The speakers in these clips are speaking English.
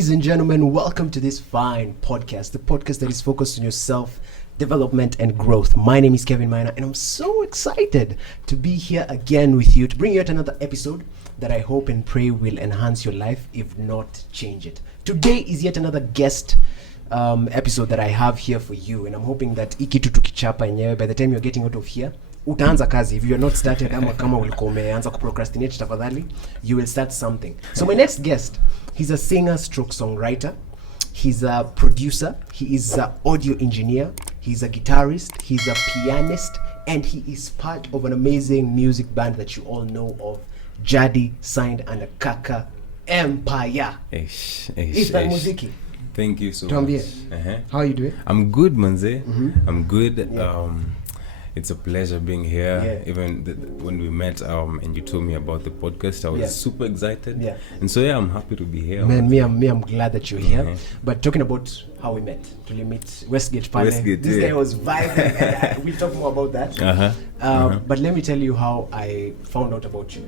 Ladies and gentlemen, welcome to this fine podcast, the podcast that is focused on your self-development and growth. My name is Kevin Minor, and I'm so excited to be here again with you to bring you yet another episode that I hope and pray will enhance your life, if not change it. Today is yet another guest episode that I have here for you, and I'm hoping that ikitu tukichapa yenyewe, by the time you're getting out of here, utaanza kazi. If you're not started kama ulikuwa umeanza kuprocrastinate, tafadhali, you will start something. So my next guest, he's a singer stroke songwriter, he's a producer, he is an audio engineer, he's a guitarist, he's a pianist, and he is part of an amazing music band that you all know of, Jadi, signed under Kaka Empire. Ethan Muziki. Thank you so much. How are you doing? I'm good, manze. I'm good. Yeah. It's a pleasure being here. Yeah. Even when we met and you told me about the podcast, I was super excited. Yeah. And so I'm happy to be here. Man, I'm glad that you're here. But talking about how we met, till you meet Westgate. This guy was vibing. We'll talk more about that. But let me tell you how I found out about you.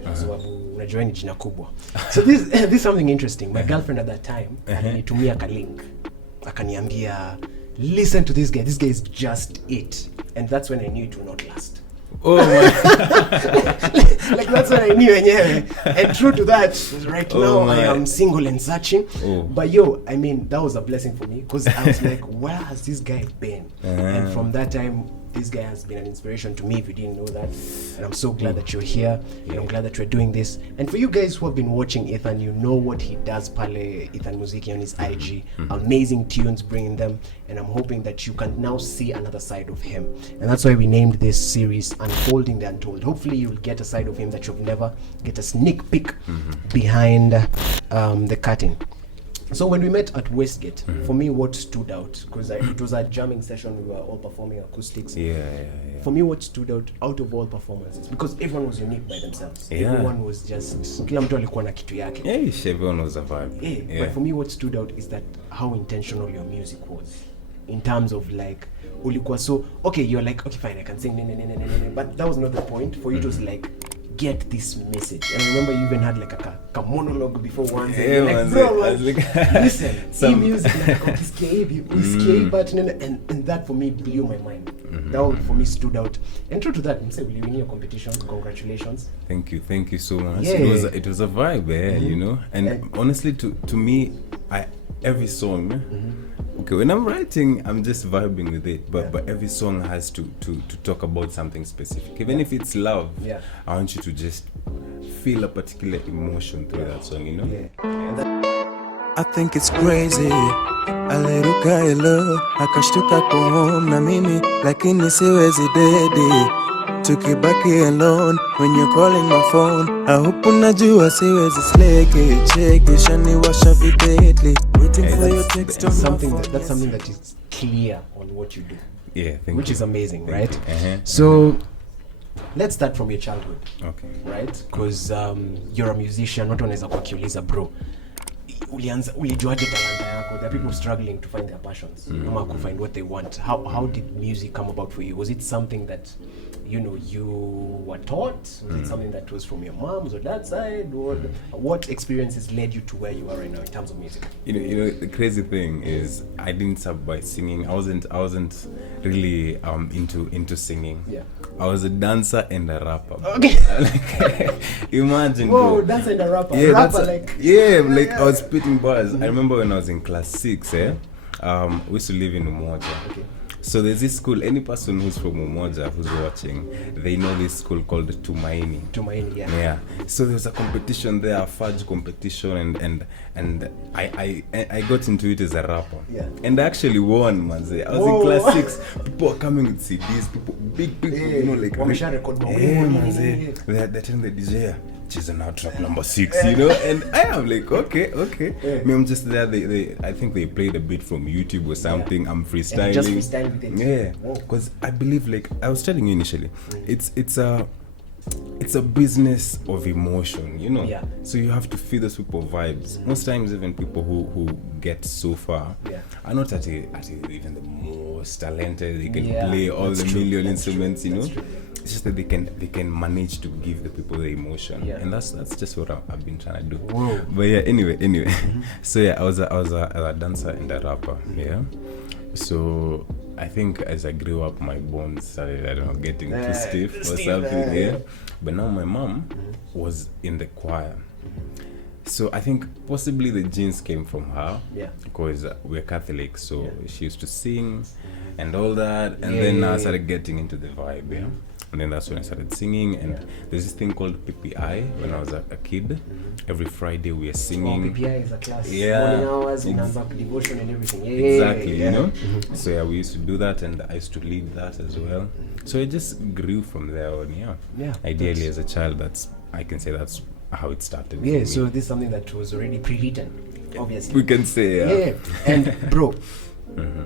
Unajua ni jina kubwa. So this is something interesting. My girlfriend at that time alinitumia ka link. Akaniambia, listen to this guy. This guy is just it. And that's when I knew it will not last. Oh my. like that's when I knew yenyewe. And true to that, right now I am single and searching. But I mean, that was a blessing for me, because I was like, where has this guy been? And from that time, this guy has been an inspiration to me, if you didn't know that. And I'm so glad that you're here. And I'm glad that we're doing this. And for you guys who have been watching Ethan, you know what he does, Pale, Ethan Muziki on his IG. Amazing tunes, bringing them. And I'm hoping that you can now see another side of him. And that's why we named this series Unfolding the Untold. Hopefully you'll get a side of him that you've never get a sneak peek behind the curtain. So when we met at Westgate, for me what stood out, because it was a jamming session, we were all performing acoustics. For me what stood out of all performances, because everyone was unique by themselves. Everyone was just, kila mtu alikuwa na kitu yake. Everyone was a vibe. But for me what stood out is that how intentional your music was. In terms of like, ulikuwa so, okay, you're like, okay fine, I can sing, but that was not the point. For you it was like, get this message. And I remember you even had like a monologue before once. Like, bro, listen, music like and that for me blew my mind. That for me stood out. And true to that, I'm saying, will you win your competition? Congratulations. Thank you so much. It was a vibe, you know. And honestly, to me, every song. Okay, when I'm writing, I'm just vibing with it, but every song has to talk about something specific. Even if it's love, I want you to just feel a particular emotion through that song, you know? I think it's crazy. Aliruka hello, akashtuka kwa home na mimi, lakini siwezi dedi. Tukibaki alone when you're calling my phone. I hope unajua siwezi slake, check shani washa videtly. Waiting for your text on something that's something that is clear on what you do. Which is amazing, right? So let's start from your childhood. Okay. Right? Because you're a musician, not wanaweza kukiuliza bro. Ulijuaje talanta yako? There are people struggling to find their passions, to find what they want. How did music come about for you? Was it something that you were taught? Was it something that was from your mom's or dad's side? What experiences led you to where you are right now in terms of music? You know, the crazy thing is I didn't start by singing. I wasn't really into singing. I was a dancer and a rapper. Okay. Like, imagine. Whoa, dancer and a rapper. I was spitting bars. I remember when I was in class 6, we used to live in Umoja. Okay. So there's this school, any person who's from Umoja who's watching, they know this school called Tumaini. Yeah. So there was a competition there, a fudge competition, and I got into it as a rapper. And I actually won, manze. I was in class 6. People were coming with CDs, big people, you know, like they're telling the DJ, chasing out track number 6, you know, and I am like, okay. Me, I'm just there. I think they played a bit from YouTube or something. I'm freestyling. And just freestyle with it. Because I believe, like I was telling you initially, it's a business of emotion, you know. So you have to feel those people vibes. Most times, even people who get so far are not at even the most talented. They can play all the million instruments, you know. it's just that they can manage to give the people the emotion, and that's just what I've been trying to do. Whoa. But yeah, anyway. So yeah, I was a dancer and a rapper. Yeah. So I think as I grew up, my bones started, I don't know, getting too stiff or something. Yeah. But now my mom was in the choir. So I think possibly the genes came from her, because we're Catholic, so she used to sing and all that, and then I started getting into the vibe, and then that's when I started singing. And there's this thing called PPI when I was a kid. Every Friday we are singing. PPI is a class. Morning hours, devotion and everything. Exactly, you know. So yeah, we used to do that, and I used to lead that as well. So it just grew from there on. Ideally, as a child, I can say that's how it started. Yeah, so this is something that was already pre-written, obviously. We can say, yeah. And bro,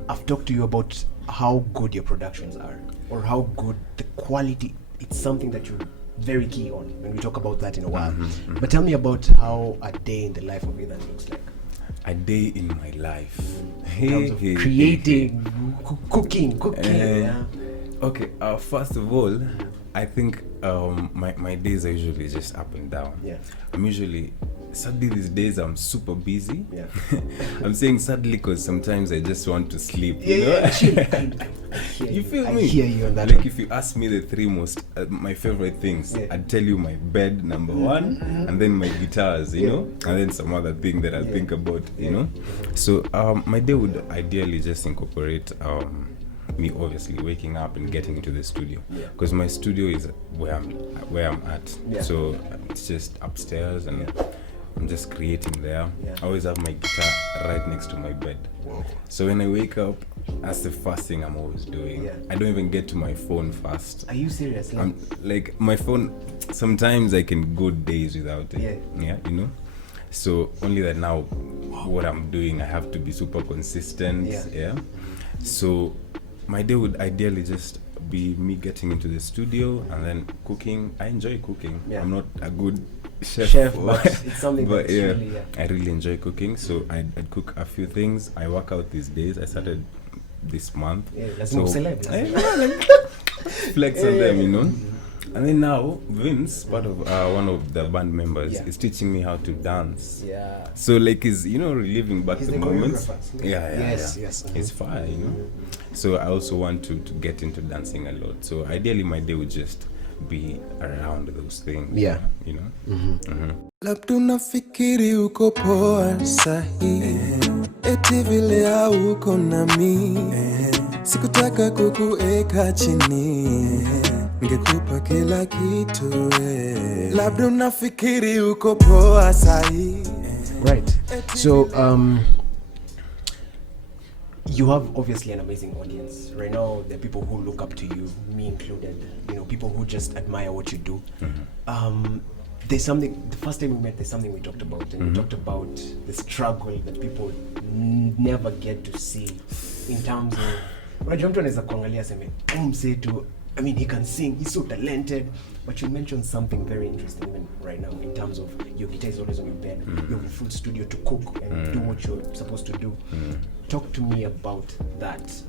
I've talked to you about how good your productions are, or how good the quality. It's something that you're very key on when we talk about that in a while. But tell me about how a day in the life of Ethan looks like. A day in my life. In terms of creating, cooking. Okay, first of all, I think my days are usually just up and down. I'm usually, sadly these days I'm super busy. I'm saying sadly because sometimes I just want to sleep. You know? You feel me? I hear you on that. Like if you ask me the three most my favorite things, I'd tell you my bed, number one, and then my guitars, you know, and then some other thing that I think about, you know. So my day would ideally just incorporate me obviously waking up and getting into the studio, because my studio is where I'm at. So it's just upstairs, and I'm just creating there. I always have my guitar right next to my bed. So when I wake up, that's the first thing I'm always doing. I don't even get to my phone first. Are you serious? Like my phone, sometimes I can go days without it. Yeah, you know. So only that now, what I'm doing, I have to be super consistent. So my day would ideally just be me getting into the studio and then cooking. I enjoy cooking. I'm not a good chef, but it's something but really, I really enjoy cooking. So I'd cook a few things. I work out these days. I started this month. So flex on them, you know. And then now Vince, part of one of the band members, is teaching me how to dance. So like he's, you know, reliving back the moments. Yes. It's fire, you know. So I also want to get into dancing a lot. So ideally my day would just be around those things. You know. Labda unafikiri uko poa sahi, eti vile hauko nami, sikutaka kukueka chini, ningekupa kila kitu. Labda unafikiri uko poa sahi. Right. So you have obviously an amazing audience. Right now, there are people who look up to you, me included. You know, people who just admire what you do. There's something, the first time we met, there's something we talked about. And we talked about the struggle that people never get to see in terms of, unajua mtu anaweza kuangalia seme, msetu, I mean, he can sing, he's so talented. But you mentioned something very interesting even right now in terms of your guitar is always on your bed. You have a full studio to cook and do what you're supposed to do. Talk to me about that.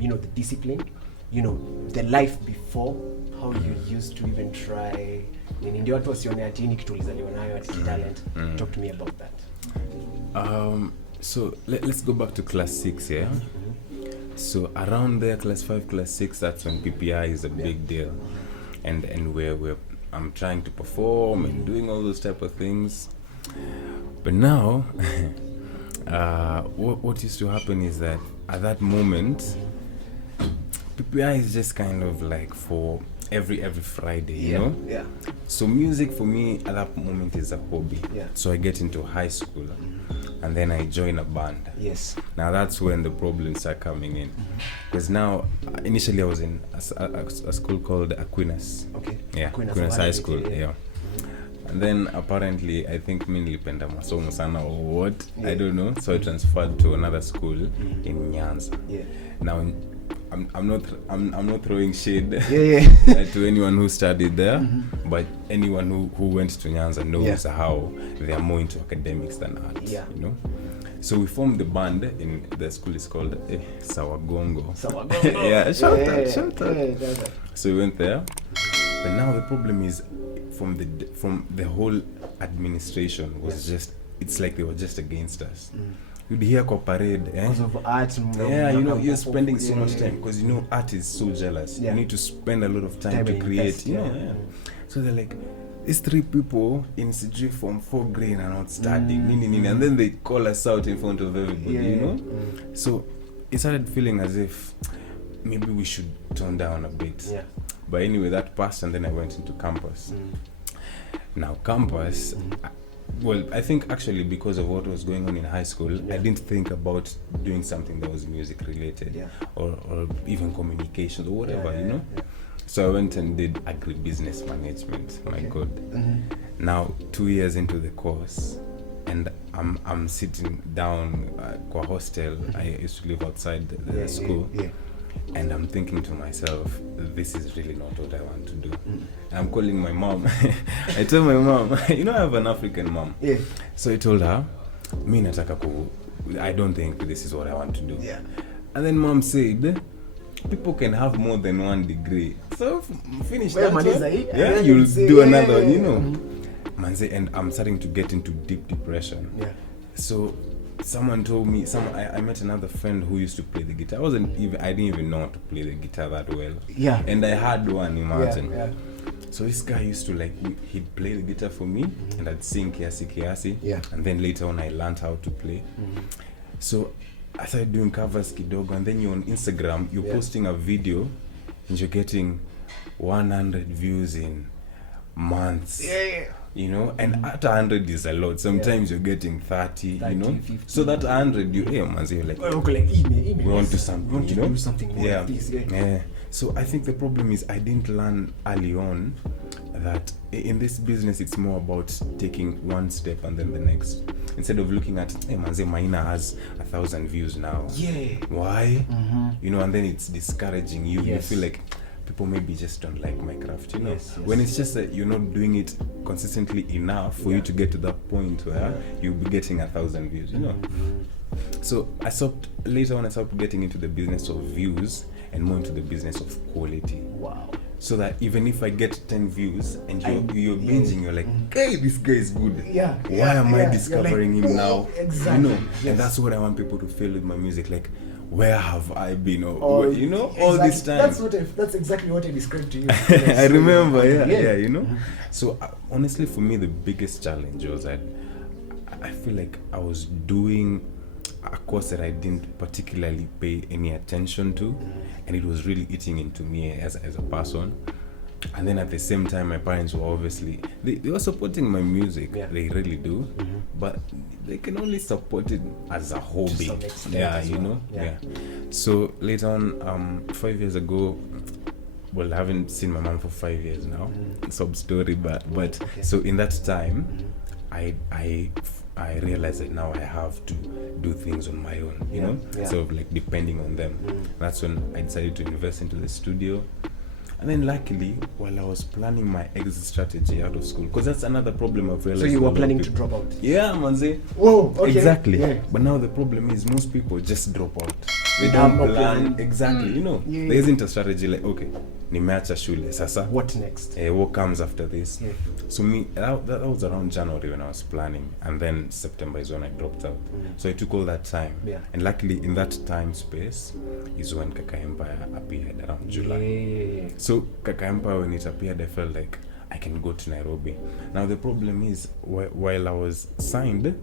You know, the discipline, you know, the life before, how you used to even try. Ndio watu wasione ati ni kitu ulizaliwa nayo ati talent. Talk to me about that. So let's go back to class 6, yeah? So around there, class 5, class 6, that's when PPI is a big deal. And I'm trying to perform and doing all those type of things. But now, what used to happen is that at that moment, PPI is just kind of like for every Friday, you know? So music for me at that moment is a hobby. So I get into high school and then I join a band. Now that's when the problems start coming in. Because now, initially I was in a school called Aquinas. Aquinas High School, And then apparently, I think mi nilipenda masomo sana or what, I don't know. So I transferred to another school in Nyanza. Now, I'm not throwing shade to anyone who studied there, but anyone who went to Nyanza knows how they are more into academics than art. You know. So we formed the band in the school is called Sawagongo. Shout out. So we went there. But now the problem is from the whole administration was just, it's like they were just against us. You'd hear kwa parade, because of art. Yeah, you know, you're spending so much time because you know art is so jealous. You need to spend a lot of time to create. You know, So they're like, these 3 people in CG from 4th grade are not studying, and then they call us out in front of everybody. You know, so it started feeling as if maybe we should tone down a bit. But anyway, that passed, and then I went into campus. Now campus. Well, I think actually because of what was going on in high school, I didn't think about doing something that was music related or even communications or whatever, you know. So I went and did agribusiness management. My God. Now 2 years into the course, and I'm sitting down kwa hostel. I used to live outside the school. And I'm thinking to myself, this is really not what I want to do. I'm calling my mom. I told my mom, you know, I have an African mom. So I told her, I don't think this is what I want to do. And then mom said, people can have more than 1 degree. So finish that one. You'll do another one, you know. And I'm starting to get into deep depression. So someone told me, I met another friend who used to play the guitar. I didn't even know how to play the guitar that well. And I had one, imagine. So this guy used to he'd play the guitar for me, and I'd sing kiasi. And then later on I learned how to play. So I started doing covers kidogo, and then you're on Instagram, you're posting a video, and you're getting 100 views in months. You know, and at 100 is a lot. Sometimes you're getting 30, you know. 50. So that 100, you're like, we want to something, you know. Do something more like this, So I think the problem is I didn't learn early on that in this business it's more about taking one step and then the next. Instead of looking at, Maina has 1,000 views now. Why? You know, and then it's discouraging you. You feel like people maybe just don't like my craft, you know. When it's just that you're not doing it consistently enough for you to get to that point where you'll be getting 1,000 views, you know. So later on I stopped getting into the business of views and more into the business of quality. So that even if I get 10 views and you're binging, you're like, hey, this guy is good. Why am I discovering him now? You know, and that's what I want people to feel with my music, like, where have I been, or you know, all this time. That's exactly what I described to you. I remember, you know. So honestly, for me, the biggest challenge was that I feel like I was doing a course that I didn't particularly pay any attention to, and it was really eating into me as a person. And then at the same time, my parents were obviously they were supporting my music. They really do, but they can only support it as a hobby. You know. So later on, 5 years ago, well, I haven't seen my mom for 5 years now. Sub story, but so in that time, I realized that now I have to do things on my own, you know, so like depending on them. That's when I decided to invest into the studio. And then luckily, while I was planning my exit strategy out of school, because that's another problem I've realized. So you were planning to drop out? Yeah, manze. Whoa, okay. Exactly. But now the problem is most people just drop out. They don't plan. Exactly, you know. There isn't a strategy like, okay, nimeacha shule, sasa. What next? What comes after this? So that was around January when I was planning, and then September is when I dropped out. So I took all that time, and luckily in that time space is when Kaka Empire appeared around July. So Kaka Empire, when it appeared, I felt like I can go to Nairobi. Now the problem is, while I was signed,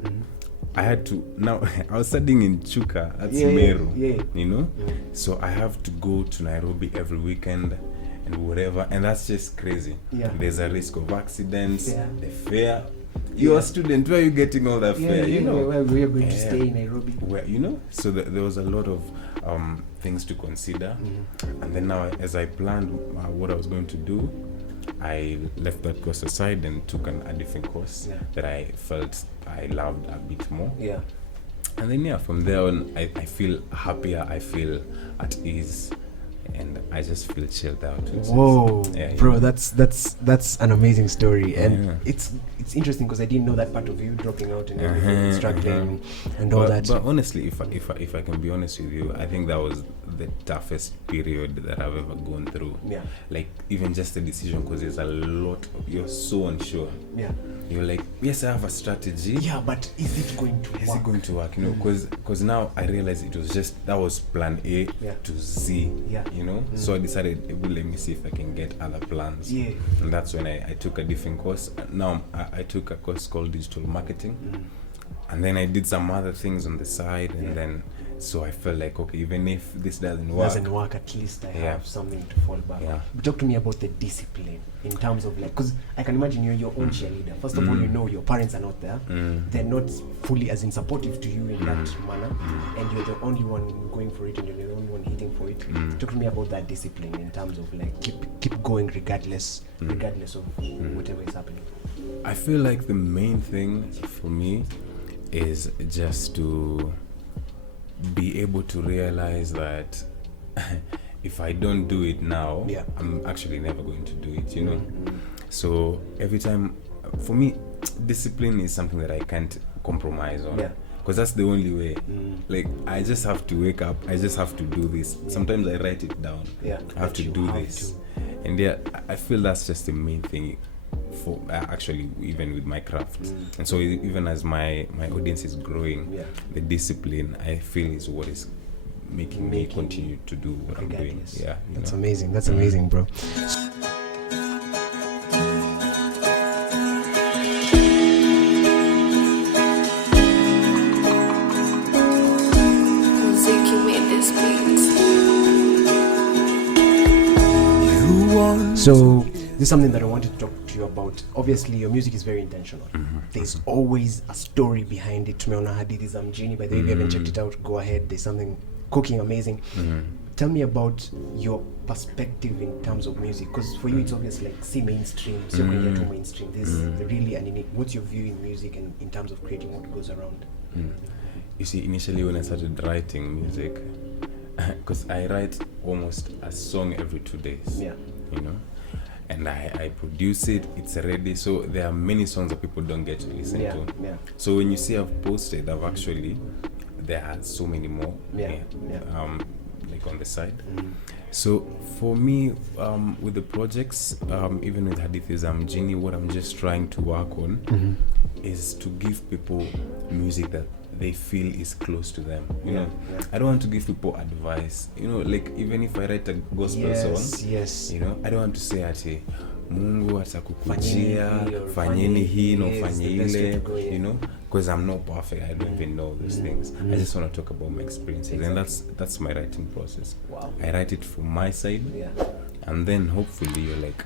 I had to, now I was studying in Chuka at Meru, you know, so I have to go to Nairobi every weekend and whatever, and that's just crazy. There's a risk of accidents, the fare. You're a student, where are you getting all that fare? You know, where we're going to stay in Nairobi. Where, you know, so there was a lot of things to consider. And then now, as I planned what I was going to do, I left that course aside and took a different course that I felt I loved a bit more. And then from there on, I feel happier, I feel at ease, and I just feel chilled out. Whoa, bro, that's an amazing story, and it's interesting because I didn't know that part of you dropping out and everything, struggling and all that. But honestly, if I can be honest with you, I think that was the toughest period that I've ever gone through. Yeah. Like even just the decision, because there's a lot. You're so unsure. Yeah. You're like, yes, I have a strategy. Yeah, but is it going to work? Is it going to work? You know, because now I realize it was just that was plan A to Z. Yeah. You know, so I decided, let me see if I can get other plans. Yeah. And that's when I took a different course. Now I took a course called digital marketing, and then I did some other things on the side, and then. So I felt like, okay, even if this doesn't work, at least I have something to fall back on. But talk to me about the discipline in terms of, like, because I can imagine you're your own cheerleader. First of all, you know your parents are not there. They're not fully as in supportive to you in that manner, and you're the only one going for it, and you're the only one hitting for it. Talk to me about that discipline in terms of, like, keep going regardless of whatever is happening. I feel like the main thing for me is just to be able to realize that if I don't do it now, I'm actually never going to do it, you know. So every time, for me, discipline is something that I can't compromise on, because that's the only way. Like, I just have to wake up, I just have to do this. Sometimes I write it down. I have to do this. And I feel that's just the main thing for actually, even with my craft. And so even as my audience is growing, the discipline, I feel, is what is making me continue to do what I'm doing. That's amazing. That's amazing, bro. Muziki made this beat. So this is something that I wanted to talk to you about. Obviously, your music is very intentional. There's always a story behind it. Tumeona hadithi za mjini. By the way, if you haven't checked it out, go ahead. There's something cooking amazing. Tell me about your perspective in terms of music, because for you it's obvious, like, see mainstream, so you're going to get to mainstream. There's really an unique. What's your view in music and in terms of creating what goes around? You see, initially when I started writing music, because I write almost a song every 2 days. You know. And I produce it, it's ready. So there are many songs that people don't get to listen to. So when you see I've posted, there are so many more like on the side. So for me, with the projects, even with Hadithi za Mjini, what I'm just trying to work on is to give people music that they feel is close to them. You know, I don't want to give people advice. You know, like, even if I write a gospel song, you know, I don't want to say ati Mungu atakukujia, fanyeni hii no fanye ile, you know, because I'm not perfect. I don't even know those things. I just want to talk about my experiences, and that's my writing process. I write it from my side, and then hopefully you're like,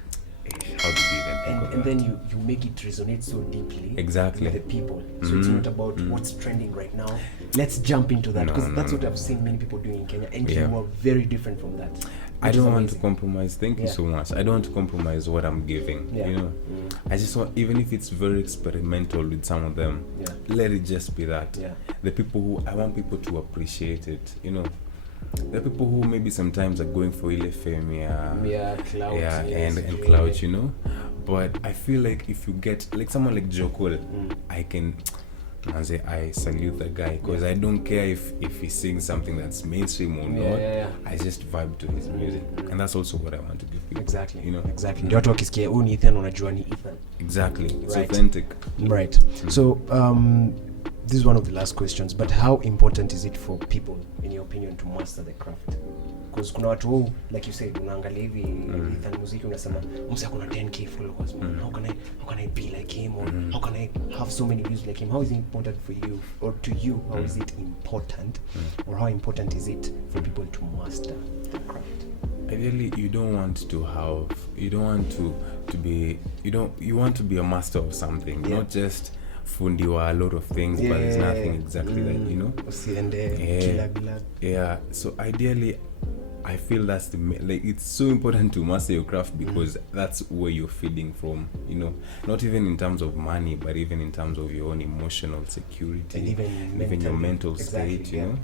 how did you even and then you make it resonate so deeply with the people. So it's not about what's trending right now. Let's jump into that, because that's what I've seen many people doing in Kenya, and you are very different from that. I don't want to compromise. Thank you so much. I don't want to compromise what I'm giving. You know, I just want, even if it's very experimental with some of them, let it just be that. The people who I want people to appreciate it. You know, there are people who maybe sometimes are going for ile fame, clout, and clout, you know. But I feel like if you get like someone like Jokol, I salute the guy, because I don't care if he sings something that's mainstream or not. I just vibe to his music, and that's also what I want to give people. Exactly, you know. Exactly. Ndio watu wakisikia huyu ni Ethan wanajua ni Ethan. Exactly. It's authentic. Right. So this is one of the last questions, but how important is it for people, in your opinion, to master the craft? Because kuna watu, like you said, unaangalia hivi Ethan Muziki, unasema mse akona 10k followers, how can I be like him, or how can I have so many views like him? How is it important for you, or to you, how is it important, or how important is it for people to master the craft? Ideally, you want to be a master of something, not just fundiwa a lot of things, but it's nothing exactly that, you know. So ideally, I feel that's it's so important to master your craft, because that's where you're feeding from, you know, not even in terms of money, but even in terms of your own emotional security, and even your mental state, you know.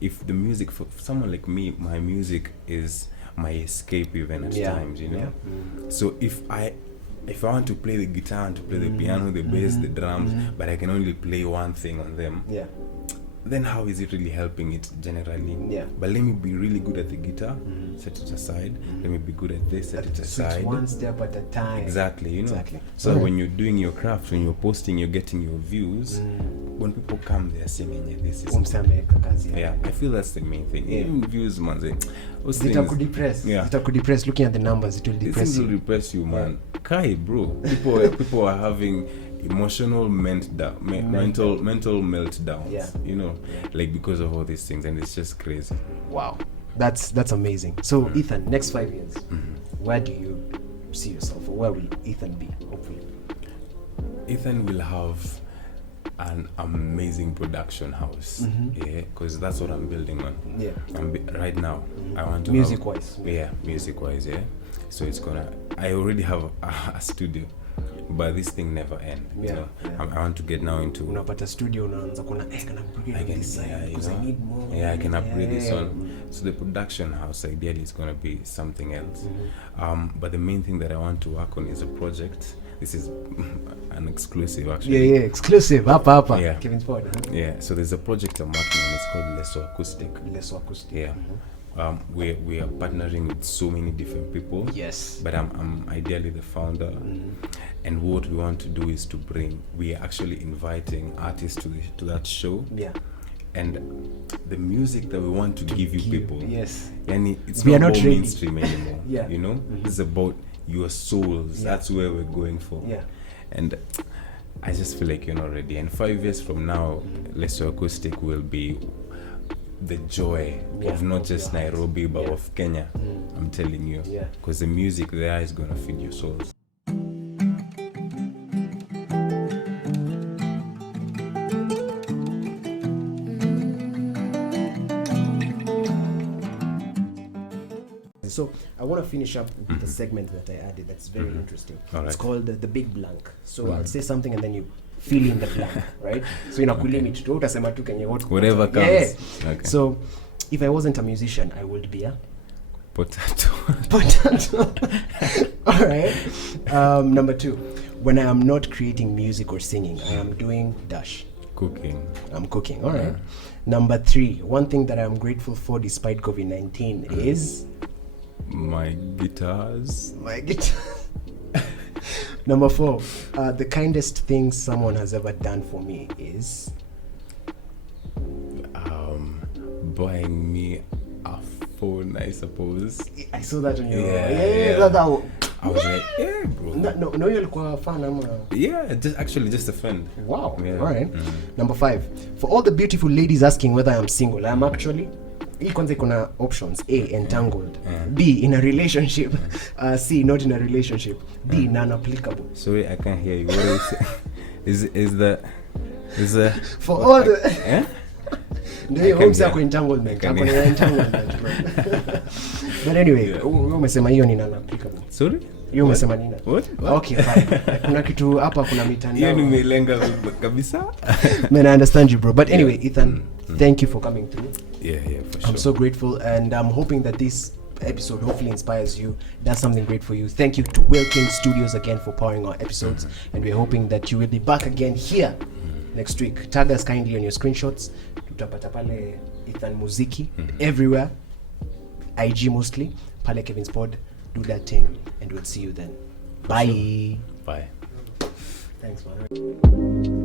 If the music, for someone like me, my music is my escape even at times, you know. So if I want to play the guitar and to play the piano, the bass, the drums, but I can only play one thing on them, then how is it really helping it generally? But let me be really good at the guitar, set it aside. Let me be good at this, set it aside. One step at a time. Exactly, you know. So when you're doing your craft, when you're posting, you're getting your views. When people come, they're saying, yeah, this is I feel that's the main thing. Even views, man. Depress. Looking at the numbers, it will depress you. It will depress you, man. Kai, bro. People are having emotional mental meltdowns, you know, like because of all these things, and it's just crazy. Wow, that's amazing. So Ethan, next 5 years, where do you see yourself, or where will Ethan be, hopefully? Ethan will have an amazing production house, because that's what I'm building on. Right now I want to music wise, so it's gonna, I already have a studio, but this thing never ends. You know? I want to get now into unapata studio, unaanza kuna I need more. I can upgrade this one. So the production house ideally is going to be something else. But the main thing that I want to work on is a project. This is an exclusive, actually. Exclusive. Hapa. Kevin's pod. So there's a project I'm working on. It's called Leso Acoustic. We are partnering with so many different people. But I'm ideally the founder. And what we want to do is we are actually inviting artists to that show. And the music that we want to give you people, and it's not all mainstream anymore. You know, it's about your souls. That's where we're going for. And I just feel like you're not ready. And 5 years from now, Leso Acoustic will be the joy of not just Nairobi, but of Kenya. I'm telling you, because the music there is gonna feed your souls. So I want to finish up with the segment that I added that's very interesting. It's called the big blank. So I'll say something and then you fill in the blank, right? So inakulimit tu utasema tu kenye whatever comes. So if I wasn't a musician, I would be a potato. All right. Number 2, when I am not creating music or singing, I am doing cooking. I'm cooking. All right. Number 3, one thing that I'm grateful for despite COVID-19 is my guitars. Number 4, the kindest thing someone has ever done for me is buying me a phone, I suppose. I saw that on your I was like, bro. No, you're a fan, just a friend. Wow. All right. Number 5, for all the beautiful ladies asking whether I'm single, I'm actually hii kwanza kuna options: A, entangled, B, in a relationship, C, not in a relationship, D, non-applicable. Sorry, I can't hear you. What are you saying? Is the for all the ndio umsako entanglement hapo ni entanglement. But anyway, umesema hiyo ni non-applicable. Sorry? Hiyo umesema nini? What? Okay, fine. Kuna kitu hapa, kuna mitandao. Hiyo nimelenga kabisa. Man, I understand you, bro. But anyway, Ethan, thank you for coming through. Yeah, for sure. I'm so grateful, and I'm hoping that this episode hopefully inspires you, does something great for you. Thank you to Wilkings Studios again for powering our episodes, and we're hoping that you will be back again here next week. Tag us kindly on your screenshots. Tutapata pale Ethan Muziki everywhere, IG mostly, pale Kevin's pod. Do that thing, and we'll see you then. Bye. Bye. Thanks, man.